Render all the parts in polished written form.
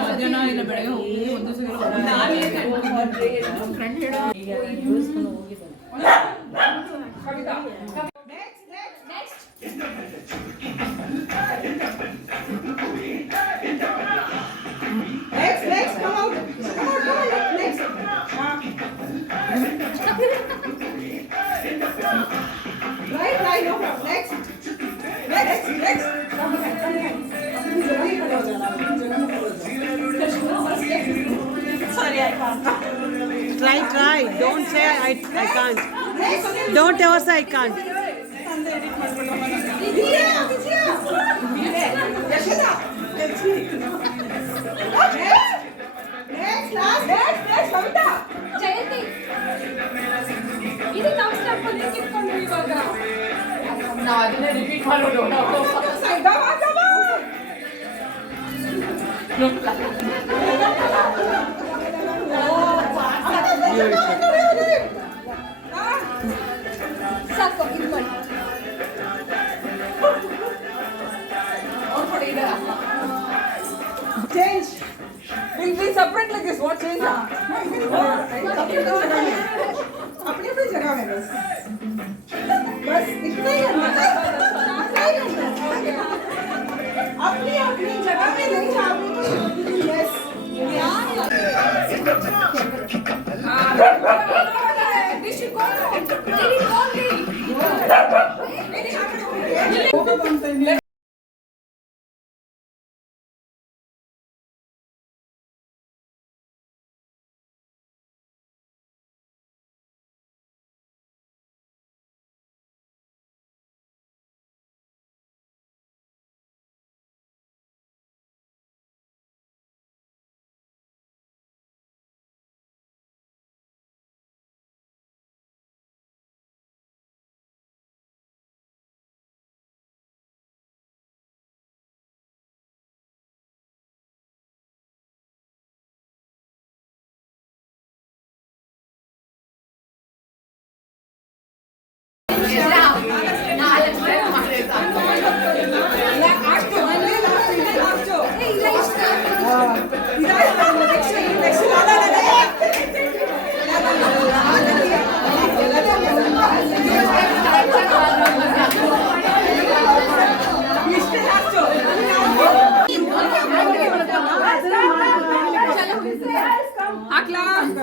ಮಧ್ಯಾಹ್ನ ಇಲ್ಲ ಬೆಳಗ್ಗೆ ಒಂದು Try. Don't say I can't. Don't ever say I can't. Repeat ಮಾಡೋದು ಸಾಕು ಇದು ಮಾಡಿ change will be separate like this what change अपनी अपनी जगह है बस इतना ही करना अपनी अपनी जगह पे नहीं जाओगे तो यस दिस इज कौन तेरी कौन गई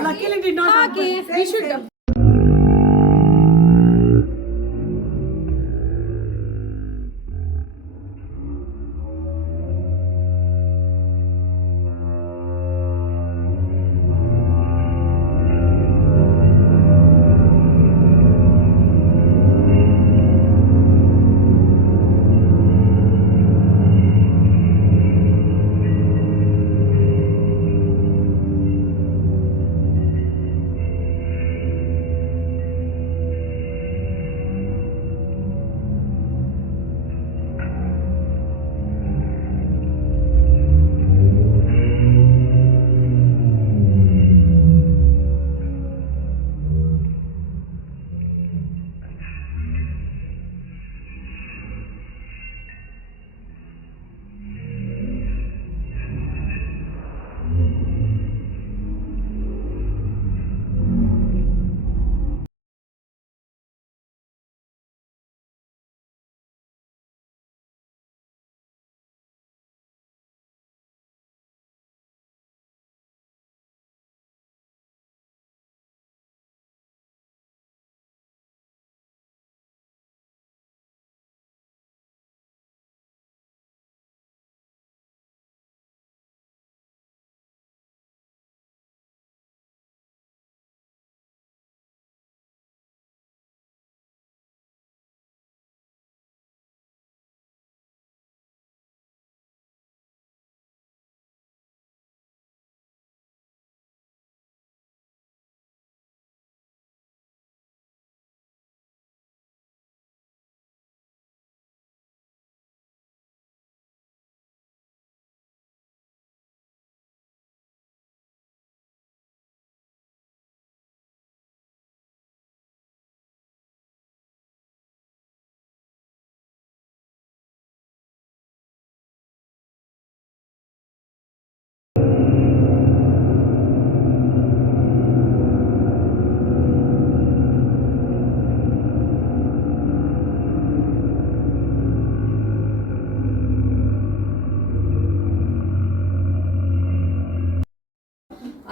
Luckily did not happen. we should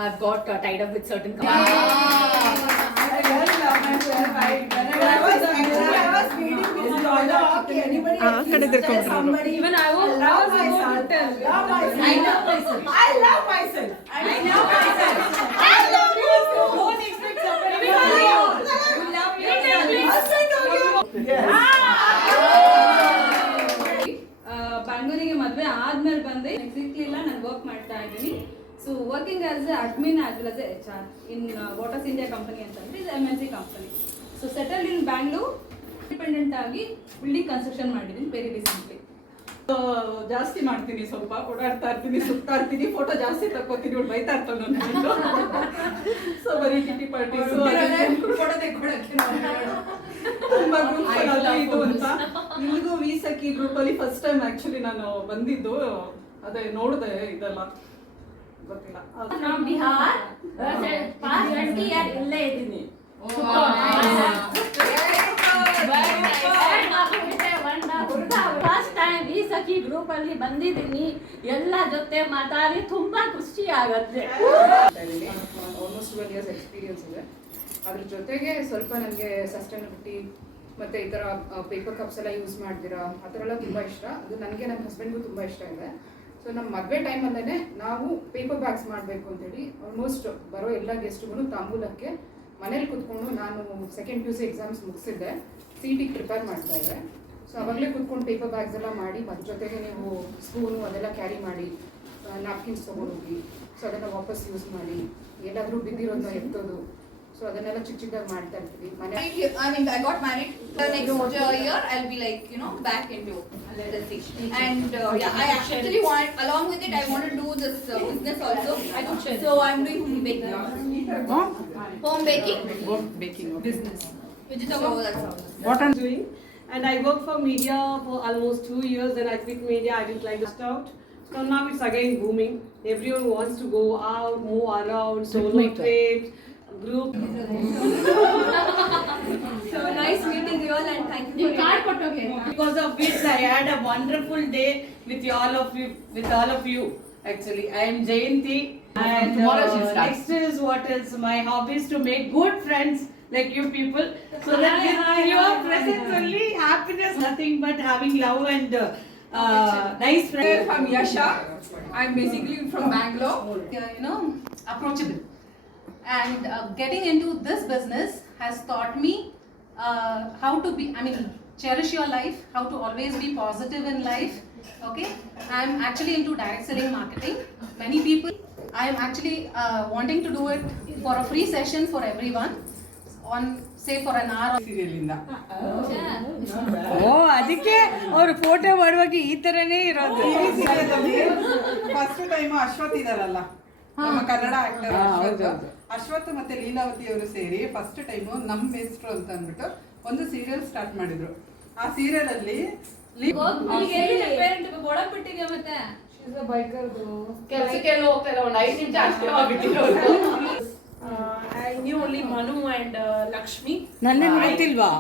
I've got tied up with certain companies. I really love myself. Whenever I was meeting with Georgia, anybody somebody. Even I was love going to myself. tell. Love myself. I love myself. I love myself. I love myself. I love you. Don't expect somebody to love you. You love yourself. Husband of you. Yes. ಬ್ಯಾಂಗ್ಳೂರಿಗೆ ಮದುವೆ ಆದ್ಮೇಲೆ ಬಂದೆ ಸಿಗ್ಲಿಲ್ಲ ನಾನು work ಮಾಡ್ತಾ ಇದ್ದೀನಿ so working as a admin as well as a HR in Waters India company ಅಂತಂದ್ರೆ ಇದು MNC company so settled in Bangalore independent ಆಗಿ ಬಿಲ್ಡಿಂಗ್ ಕನ್ಸ್ಟ್ರಕ್ಷನ್ ಮಾಡಿದ್ದೀನಿ ವೆರಿ ರೀಸೆಂಟ್ಲಿ ಜಾಸ್ತಿ ಮಾಡ್ತೀನಿ, ಸ್ವಲ್ಪ ಓಡಾಡ್ತಾ ಇರ್ತೀನಿ, ಸುತ್ತಾ ಇರ್ತೀನಿ, ಫೋಟೋ ಜಾಸ್ತಿ ತಕ್ಕೋತೀನಿ, ಇವ್ಳು ಬೈತಾ ಇರ್ತಾಳೆ ನನ್ನ. ಸೊ ಬರೀ ಕಿಟಿ ಪಾರ್ಟಿ ಫೋಟೋ ತೆಕ್ಕೊಳಕ್ಕೆ ತುಂಬಾ ಗ್ರೂಪ್ ಇದು ಅಂತ. ನಿಮಗೂ ವೀಸಕ್ಕಿ ಗ್ರೂಪ್ ಅಲ್ಲಿ ಫಸ್ಟ್ ಟೈಮ್ ಆಕ್ಚುಲಿ ನಾನು ಬಂದಿದ್ದು, ಅದೇ ನೋಡಿದೆ ಇದೆಲ್ಲ ಗೊತ್ತಿಲ್ಲ. From Bihar, past 20 years ಇಲ್ಲೇ ಇದ್ದೀನಿ. ಫಸ್ಟ್ ಟೈಮ್ ಈ ಸಖಿ ಗ್ರೂಪ್ ಅಲ್ಲಿ ಬಂದಿದ್ದೀನಿ, ಎಲ್ಲ ಜೊತೆ ಮಾತಾಡಿ ತುಂಬಾ ಖುಷಿ ಆಗತ್ತೆ. ಆಲ್ಮೋಸ್ಟ್ 12 years ಎಕ್ಸ್ಪೀರಿಯನ್ಸ್ ಇದೆ. ಅದ್ರ ಜೊತೆಗೆ ಸ್ವಲ್ಪ ನನಗೆ ಸಸ್ಟೈನಬಿಲಿಟಿ ಮತ್ತು ಈ ಥರ ಪೇಪರ್ ಕಪ್ಸ್ ಎಲ್ಲ ಯೂಸ್ ಮಾಡ್ದಿರಾ ಆ ಥರ ಎಲ್ಲ ತುಂಬ ಇಷ್ಟ. ಅದು ನನಗೆ ನನ್ನ ಹಸ್ಬೆಂಡ್ಗೂ ತುಂಬ ಇಷ್ಟ ಇದೆ. ಸೊ ನಮ್ಮ ಮದುವೆ ಟೈಮಲ್ಲೇ ನಾವು ಪೇಪರ್ ಬ್ಯಾಗ್ಸ್ ಮಾಡಬೇಕು ಅಂತೇಳಿ ಆಲ್ಮೋಸ್ಟ್ ಬರೋ ಎಲ್ಲ ಗೆಸ್ಟ್ಗೂ ತಾಂಬೂಲಕ್ಕೆ ಮನೇಲಿ ಕೂತ್ಕೊಂಡು, ನಾನು ಸೆಕೆಂಡ್ PUC ಎಕ್ಸಾಮ್ಸ್ ಮುಗಿಸಿದ್ದೆ, CET ಪ್ರಿಪೇರ್ ಮಾಡ್ತಾ ಇದ್ದೆ. ಸೊ ಅವಾಗಲೇ ಕೂತ್ಕೊಂಡು ಪೇಪರ್ ಬ್ಯಾಗ್ಸ್ ಎಲ್ಲ ಮಾಡಿ, ಅದ್ರ ಜೊತೆಗೆ ನೀವು ಸ್ಪೂನು ಅದೆಲ್ಲ ಕ್ಯಾರಿ ಮಾಡಿ, ನ್ಯಾಪ್ಕಿನ್ಸ್ ತೊಗೊಂಡೋಗಿ, ಸೊ ಅದನ್ನು ವಾಪಸ್ ಯೂಸ್ ಮಾಡಿ, ಎಲ್ಲಾದರೂ ಬಿದ್ದಿರೋದನ್ನ ಎತ್ತೋದು, ಸೊ ಅದನ್ನೆಲ್ಲ ಚಿಕ್ಕ ಚಿಕ್ಕದಾಗಿ ಮಾಡ್ತಾ ಇರ್ತೀವಿ ಮನೆ. I mean, I got married. The next year, I'll be like, back into, let us see. And yeah, I actually want, along with it, I want to do this business also. So I'm doing home baking. Home baking business. So that's all. What I'm doing, and I worked for media for almost 2 years. Then I quit media. I didn't like the out. So now it's again booming. Everyone wants to go out, move around, solo trips, group. So nice meeting you all and thank you Because of which I had a wonderful day with all of you. Actually, I am Jayanti, and next is what is my hobby is to make good friends like you people. So that with your presence only happiness, nothing but having love and nice friends. I'm Yasha. I'm basically from Bangalore. Approachable. And getting into this business has taught me how to be, cherish your life, how to always be positive in life. Okay, I'm actually into direct selling marketing. Many people, I am actually wanting to do it for a free session for everyone on, say, for an hour. ಓ ಅದಕ್ಕೆ ಅವರು photo ಮಾಡುವಾಗ ಈ ತರನೇ ಇರೋದು. First time Ashwath ಇದಾರಲ್ಲ, ನಮ್ಮ Kannada actor Ashwath ಮತ್ತೆ ಲೀಲಾವತಿ ಅವರು ಸೇರಿ ಫಸ್ಟ್ ಟೈಮ್ ನಮ್ಮ ಮೇಸ್ಟ್ರು ಅಂತ ಅಂದ್ಬಿಟ್ಟು ಒಂದು ಸೀರಿಯಲ್ ಸ್ಟಾರ್ಟ್ ಮಾಡಿದ್ರು. ಆ ಸೀರಿಯಲ್ ಅಲ್ಲಿ ಒಳಬಿಟ್ಟಿದ್ಯಾ ಮತ್ತೆ ಕೆಲಸಕ್ಕೆ ಹೋಗ್ತಾ ಒಂದು 5 ನಿಮಿಷ ಅಷ್ಟೇ ಆಗ್ಬಿಟ್ಟಿರೋದು. I knew only Manu and Lakshmi. ನನ್ನ ಗೊತ್ತಿಲ್ವಾ?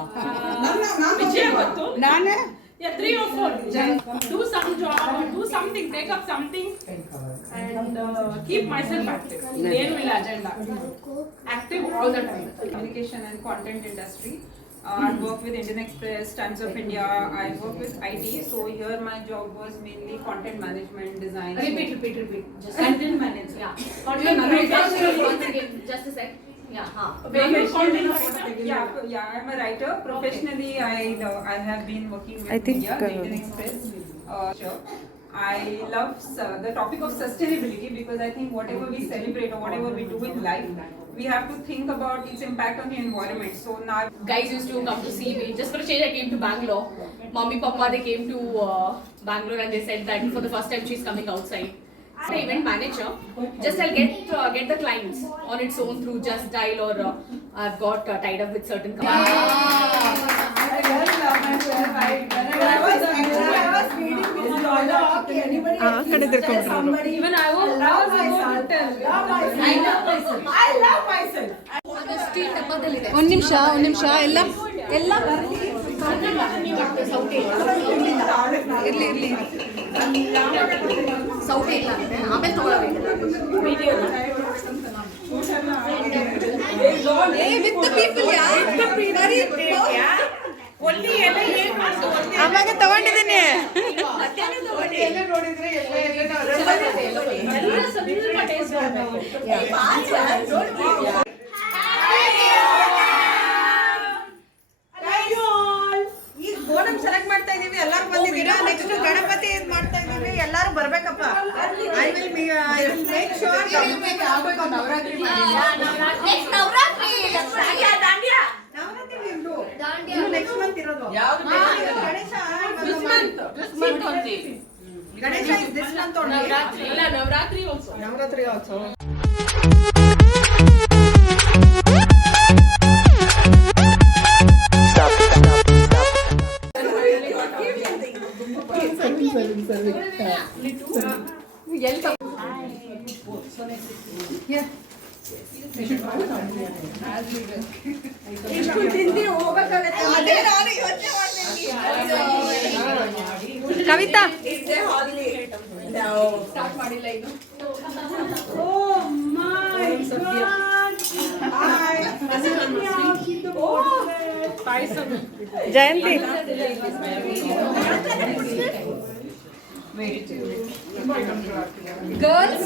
Vijay ಗೊತ್ತು. ನಾನೇ Yeah, 3 or 4. Do some job, do something, take up something, and keep myself active. Nenu illa agenda. Active all the time. Communication and content industry. I work with Indian Express, Times of India. I work with IT. So here my job was mainly content management, design. Repeat. Just Content management. yeah. Content management. Once again, just a sec. Yeah. Yeah, I'm a writer. Professionally, I have been working with media, Indian Express. Sure. I love the topic of sustainability because I think whatever we celebrate or whatever we do in life, we have to think about its impact on the environment. So now Guys used to come to see me. Just for a change, I came to Bangalore. Mommy, Papa, they came to Bangalore and they said that for the first time she's coming outside. The event manager, just I'll get the clients on its own through Just Dial or I've got tied up with certain companies. I really love myself. Whenever I was meeting with ಆ ಕಡೆ ತಿರ್ಕೊಂಡ್ಬಿಟ್ರು. Even I was about to tell. ಒಂದ್ ನಿಮಿಷ ಎಲ್ಲ ಇರ್ಲಿ ಸೌತೆ ಇಲ್ಲ ಆಮೇಲೆ ತಗೊಳ್ಬೇಕು ಆವಾಗ ತಗೊಂಡಿದ್ದೀನಿ. ಎಲ್ಲ ನೋಡಿದ್ರೆ ಎಲ್ಲ ಸ್ವಲ್ಪ ಟೇಸ್ಟ್ ಮಾಡಬೇಕು. ಈಗ ಬೋನಮ್ ಸೆಲೆಕ್ಟ್ ಮಾಡ್ತಾ ಇದೀವಿ, ಎಲ್ಲರೂ ಬಂದಿದ್ದೀರಾ. ನೆಕ್ಸ್ಟ್ ಗಣಪತಿ ಇದ್ ಮಾಡ್ತಾ ಇದೀವಿ, ಎಲ್ಲರೂ ಬರ್ಬೇಕಪ್ಪ. I will make sure Next Navratri. Next month ಇರೋದು. Ganesha is this month only. Navratri also. Navratri also. Kavita start ಮಾಡಿಲ್ಲ ಇದು. ಜಯಂತಿ Girls,